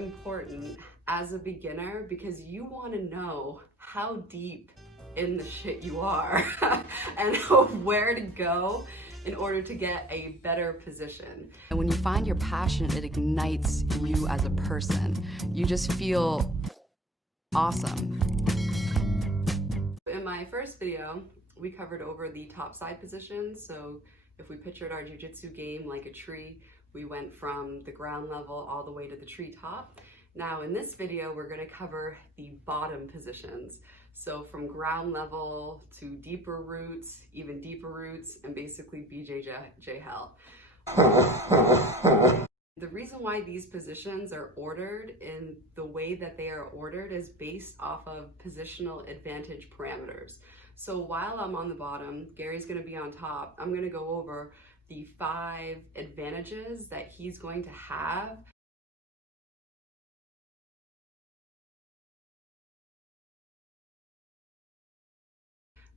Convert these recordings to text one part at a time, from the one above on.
important as a beginner because you want to know how deep in the shit you are and where to go in order to get a better position. And when you find your passion, it ignites you as a person. You just feel awesome. In my first video, we covered over the top side positions. So if we pictured our jiu-jitsu game like a tree, we went from the ground level all the way to the tree top. Now in this video, we're going to cover the bottom positions. So from ground level to deeper roots, even deeper roots, and basically BJJ hell. The reason why these positions are ordered in the way that they are ordered is based off of positional advantage parameters. So while I'm on the bottom, Gary's going to be on top. I'm going to go over the 5 advantages that he's going to have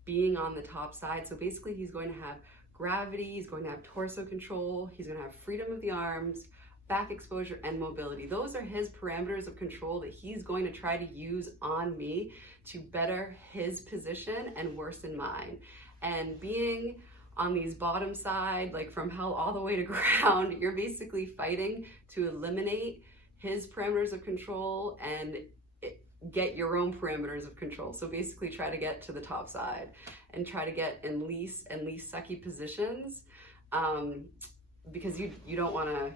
being on the top side. So basically he's going to have gravity, he's going to have torso control, he's going to have freedom of the arms, back exposure, and mobility. Those are his parameters of control that he's going to try to use on me to better his position and worsen mine. And being on these bottom side, like from hell all the way to ground, you're basically fighting to eliminate his parameters of control and get your own parameters of control. So basically try to get to the top side and try to get in least sucky positions, because you don't want to,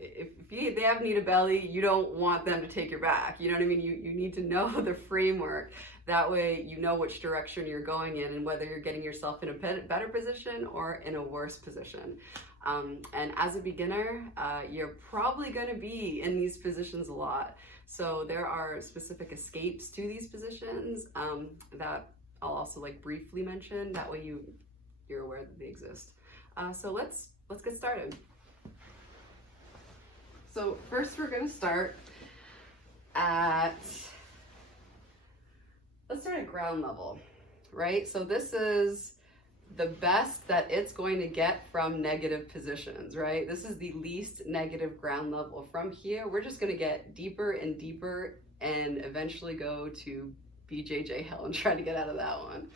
if they have knee to belly, you don't want them to take your back. You know what I mean? You need to know the framework. That way you know which direction you're going in and whether you're getting yourself in a better position or in a worse position. And as a beginner, you're probably going to be in these positions a lot. So there are specific escapes to these positions that I'll also briefly mention. That way you're aware that they exist. So let's get started. So first we're going to start at, let's start at ground level, right? So this is the best that it's going to get from negative positions, right? This is the least negative ground level. From here, we're just going to get deeper and deeper and eventually go to BJJ hell and try to get out of that one.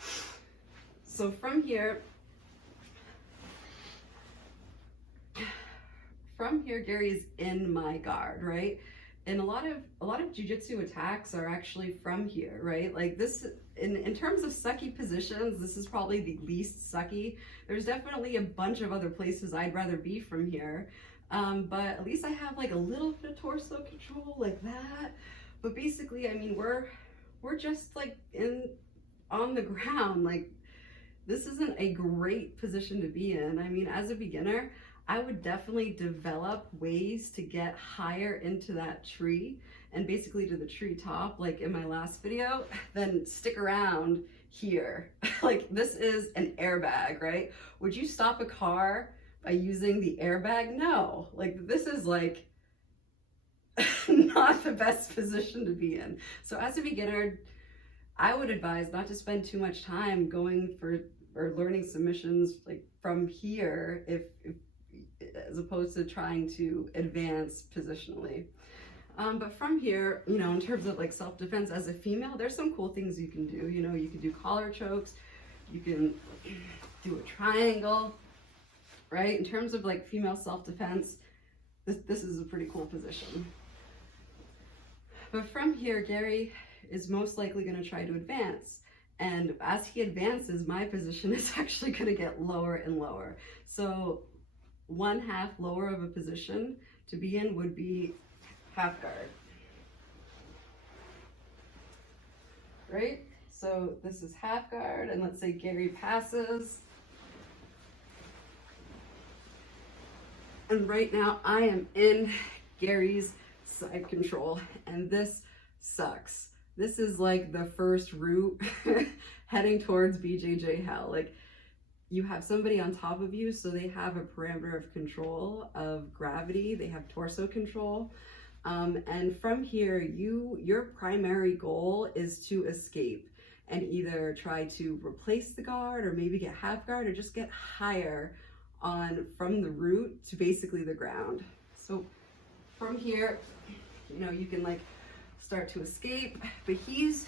So from here, Gary's in my guard, right? And a lot of jiu-jitsu attacks are actually from here, right? Like this, in terms of sucky positions, this is probably the least sucky. There's definitely a bunch of other places I'd rather be from here. But at least I have a little bit of torso control like that. But basically, I mean, we're just on the ground. This isn't a great position to be in. I mean, as a beginner, I would definitely develop ways to get higher into that tree and basically to the tree top, like in my last video, then stick around here. This is an airbag, right? Would you stop a car by using the airbag? No, this is not the best position to be in. So as a beginner, I would advise not to spend too much time going for or learning submissions from here as opposed to trying to advance positionally. But from here, in terms of self-defense as a female, there's some cool things you can do. You can do collar chokes, you can do a triangle, right? In terms of female self-defense, this is a pretty cool position. But from here, Gary is most likely going to try to advance. And as he advances, my position is actually going to get lower and lower. So 1/2 lower of a position to be in would be half guard, right? So this is half guard, and let's say Gary passes. And right now I am in Gary's side control, and this sucks. This is the first route heading towards BJJ hell. You have somebody on top of you, so they have a parameter of control of gravity, they have torso control. And from here, your primary goal is to escape and either try to replace the guard or maybe get half guard or just get higher on from the root to basically the ground. So from here, you know, you can like start to escape, but he's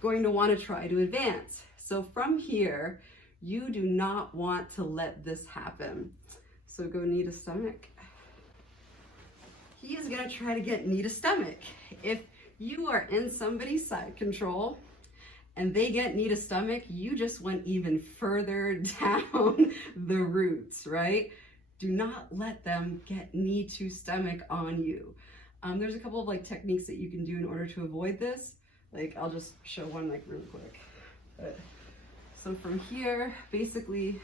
going to want to try to advance. So from here, you do not want to let this happen. So go knee to stomach. He is going to try to get knee to stomach. If you are in somebody's side control and they get knee to stomach, you just went even further down the roots, right? Do not let them get knee to stomach on you. There's a couple of like techniques that you can do in order to avoid this. Like I'll just show one like really quick. So from here, basically,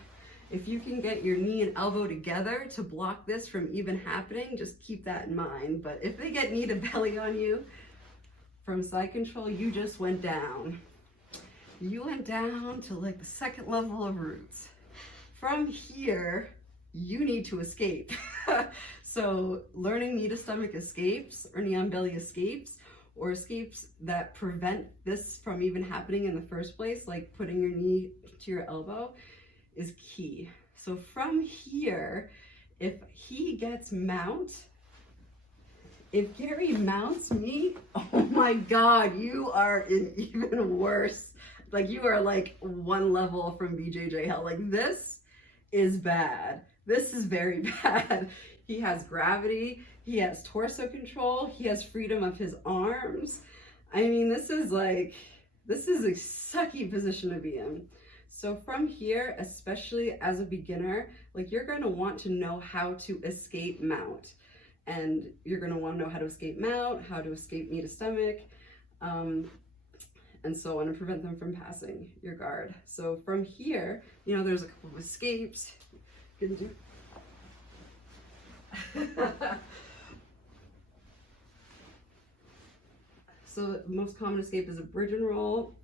if you can get your knee and elbow together to block this from even happening, just keep that in mind. But if they get knee to belly on you from side control, you just went down. You went down to like the second level of roots. From here, you need to escape. So learning knee to stomach escapes or knee on belly escapes, or escapes that prevent this from even happening in the first place, like putting your knee to your elbow, is key. So from here, if he gets mount, if Gary mounts me, oh my God, you are in even worse. Like you are like one level from BJJ hell. Like this is bad. This is very bad. He has gravity, he has torso control, he has freedom of his arms. I mean, this is a sucky position to be in. So from here, especially as a beginner, like you're going to want to know how to escape mount. And you're going to want to know how to escape mount, how to escape knee to stomach, and so on, and prevent them from passing your guard. So from here, you know, there's a couple of escapes. You can do so the most common escape is a bridge and roll,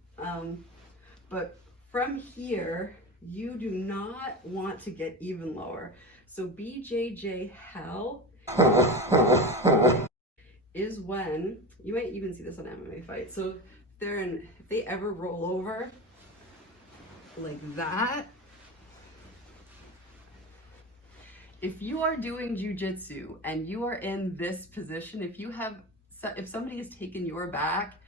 but from here you do not want to get even lower. So BJJ hell is when, you might even see this on MMA fights, so if they ever roll over like that, if you are doing jiu-jitsu and you are in this position, if somebody has taken your back,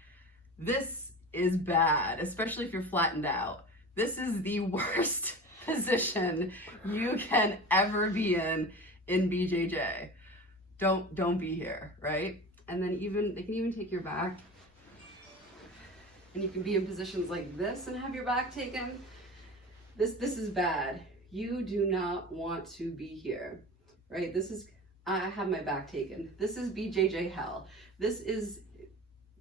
this is bad, especially if you're flattened out. This is the worst position you can ever be in BJJ. Don't be here, right? And then they can even take your back, and you can be in positions like this and have your back taken. This is bad. You do not want to be here, right? I have my back taken. This is BJJ hell. This is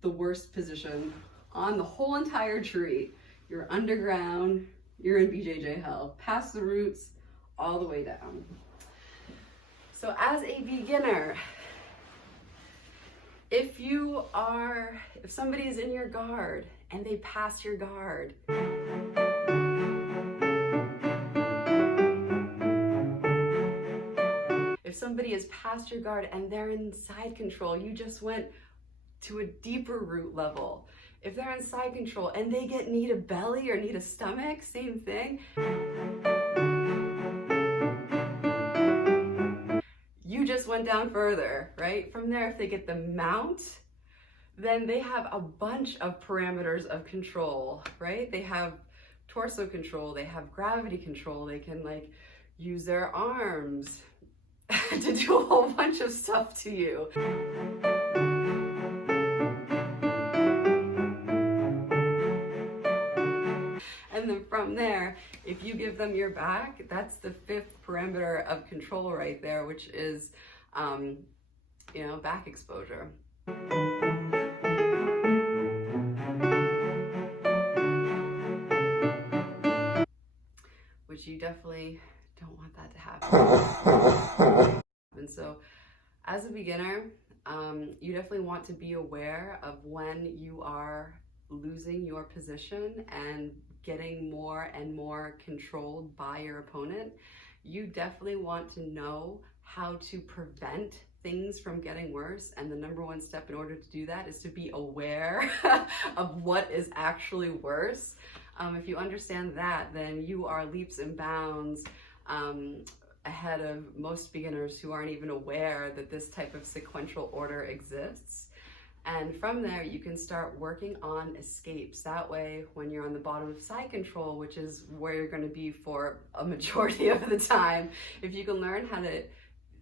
the worst position on the whole entire tree. You're underground, you're in BJJ hell, past the roots, all the way down. So as a beginner, if somebody is in your guard and they pass your guard, if somebody is past your guard and they're in side control, you just went to a deeper root level. If they're in side control and they get knee to belly or knee to stomach, same thing. You just went down further, right? From there, if they get the mount, then they have a bunch of parameters of control, right? They have torso control, they have gravity control, they can like use their arms to do a whole bunch of stuff to you. And then from there, if you give them your back, that's the fifth parameter of control right there, which is, back exposure. Which you definitely don't want that to happen. And so as a beginner, you definitely want to be aware of when you are losing your position and getting more and more controlled by your opponent. You definitely want to know how to prevent things from getting worse, and the number one step in order to do that is to be aware of what is actually worse. If you understand that, then you are leaps and bounds ahead of most beginners who aren't even aware that this type of sequential order exists. And from there, you can start working on escapes. That way, when you're on the bottom of side control, which is where you're going to be for a majority of the time, if you can learn how to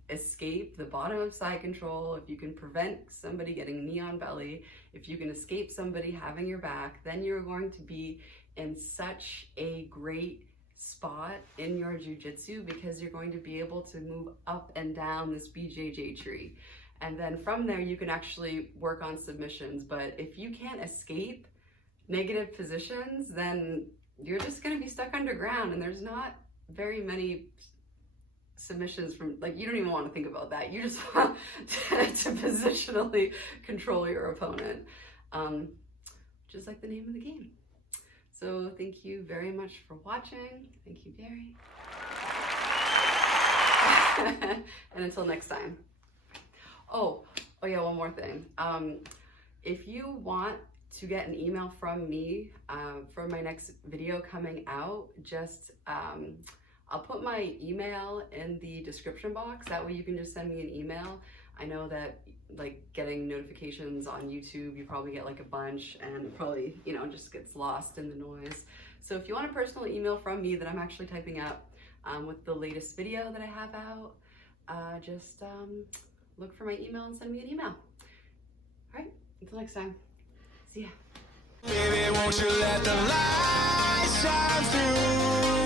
escape the bottom of side control, if you can prevent somebody getting knee on belly, if you can escape somebody having your back, then you're going to be in such a great spot in your jiu-jitsu, because you're going to be able to move up and down this BJJ tree. And then from there, you can actually work on submissions. But if you can't escape negative positions, then you're just going to be stuck underground, and there's not very many submissions from, like, you don't even want to think about that. You just want to positionally control your opponent, which is like the name of the game. So thank you very much for watching. Thank you, Gary. And until next time. Oh yeah, one more thing. If you want to get an email from me for my next video coming out, just I'll put my email in the description box. That way you can just send me an email. I know that, like, getting notifications on YouTube, you probably get like a bunch, and it probably, you know, just gets lost in the noise. So if you want a personal email from me that I'm actually typing up with the latest video that I have out, just look for my email and send me an email. All right, until next time. See ya. Baby, won't you let the light shine through?